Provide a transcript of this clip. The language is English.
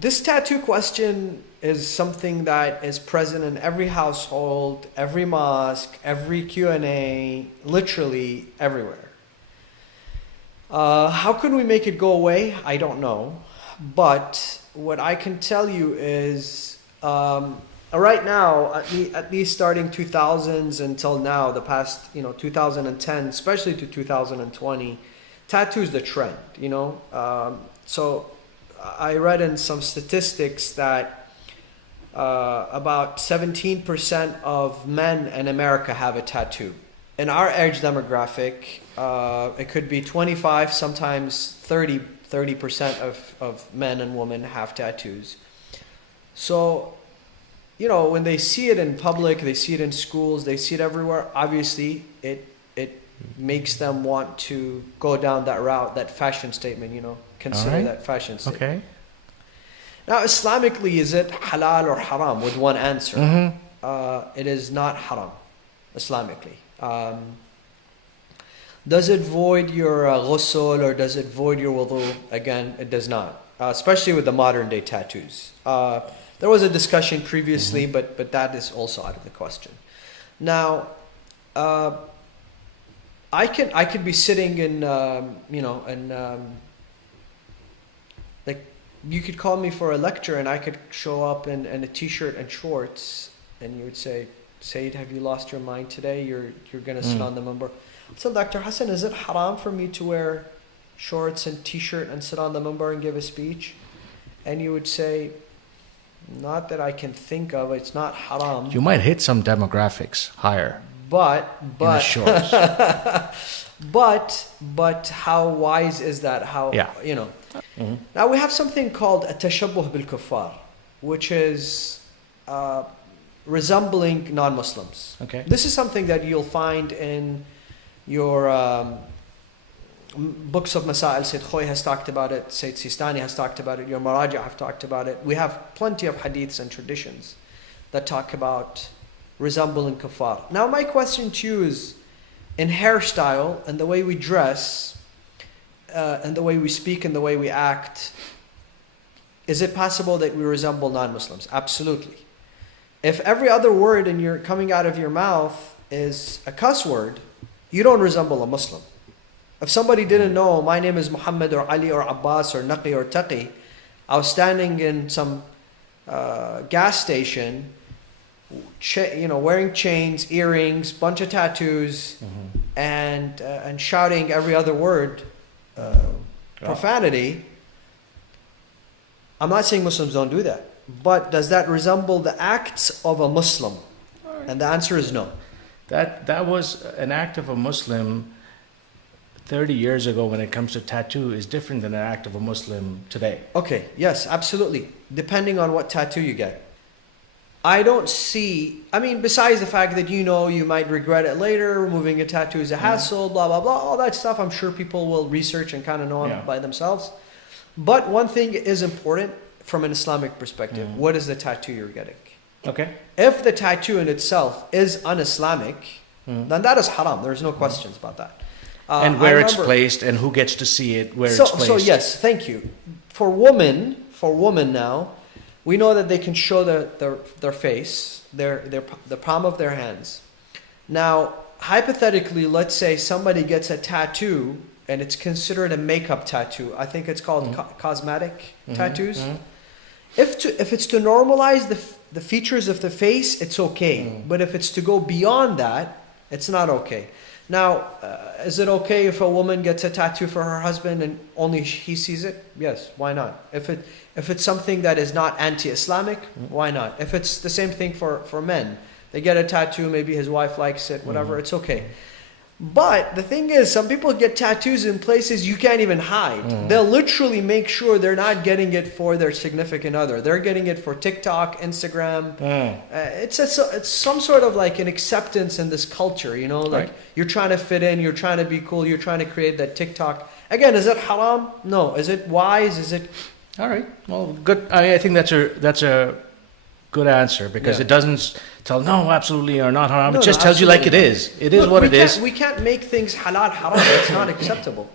this tattoo question is something that is present in every household, every mosque, every Q&A, literally everywhere. How can we make it go away? I don't know. But what I can tell you is right now, at least starting 2000s until now, the past 2010, especially to 2020, tattoo is the trend. So I read in some statistics that about 17% of men in America have a tattoo. In our age demographic, it could be 25, sometimes 30% of men and women have tattoos. So, when they see it in public, they see it in schools, they see it everywhere, obviously it makes them want to go down that route, that fashion statement, consider that fashion statement. Okay. Now, Islamically, is it halal or haram? With one answer. Mm-hmm. It is not haram, Islamically. Does it void your ghusl or does it void your wudu? Again, it does not, especially with the modern day tattoos. There was a discussion previously, but that is also out of the question. Now, I could be sitting in, like, you could call me for a lecture and I could show up in a t-shirt and shorts and you would say, Sayyid, have you lost your mind today? You're going to sit on the minbar. So, Dr. Hasan, is it haram for me to wear shorts and t-shirt and sit on the minbar and give a speech? And you would say, not that I can think of, it's not haram. You might hit some demographics higher. But in the shorts. but how wise is that? How Now we have something called a tashabbuh bil kuffar, which is resembling non-Muslims. Okay. This is something that you'll find in your books of Masail. Sayyid Khoy has talked about it, Sayyid Sistani has talked about it, your Maraja have talked about it. We have plenty of hadiths and traditions that talk about resembling kuffar. Now my question to you is, in hairstyle and the way we dress and the way we speak and the way we act, is it possible that we resemble non-Muslims? Absolutely. If every other word coming out of your mouth is a cuss word, you don't resemble a Muslim. If somebody didn't know my name is Muhammad or Ali or Abbas or Naqi or Taqi, I was standing in some gas station, wearing chains, earrings, bunch of tattoos, and shouting every other word, profanity. I'm not saying Muslims don't do that, but does that resemble the acts of a Muslim? And the answer is no. That was an act of a Muslim 30 years ago when it comes to tattoo is different than an act of a Muslim today. Okay, yes, absolutely. Depending on what tattoo you get. I don't see, besides the fact that you might regret it later, removing a tattoo is a hassle, blah, blah, blah, all that stuff, I'm sure people will research and kind of know by themselves. But one thing is important from an Islamic perspective. What is the tattoo you're getting? Okay. If the tattoo in itself is un-Islamic, then that is haram. There's no questions about that. And where it's placed and who gets to see it, where it's placed. So yes, thank you. For women now, we know that they can show their face, the palm of their hands. Now, hypothetically, let's say somebody gets a tattoo and it's considered a makeup tattoo. I think it's called cosmetic tattoos. If it's to normalize the features of the face, it's okay. But if it's to go beyond that, it's not okay. Now, is it okay if a woman gets a tattoo for her husband and only he sees it? Yes, why not? If it's something that is not anti-Islamic, why not? If it's the same thing for men, they get a tattoo, maybe his wife likes it, whatever, it's okay. But the thing is, some people get tattoos in places you can't even hide. They'll literally make sure they're not getting it for their significant other. They're getting it for TikTok, Instagram. It's some sort of like an acceptance in this culture, like you're trying to fit in, you're trying to be cool, you're trying to create that TikTok. Again, is it haram? No. Is it wise? Is it? All right. Well, good. I think that's a good answer because it doesn't tell no, absolutely or not haram. It just tells you like it is. It is what it is. We can't make things halal haram. It's not acceptable.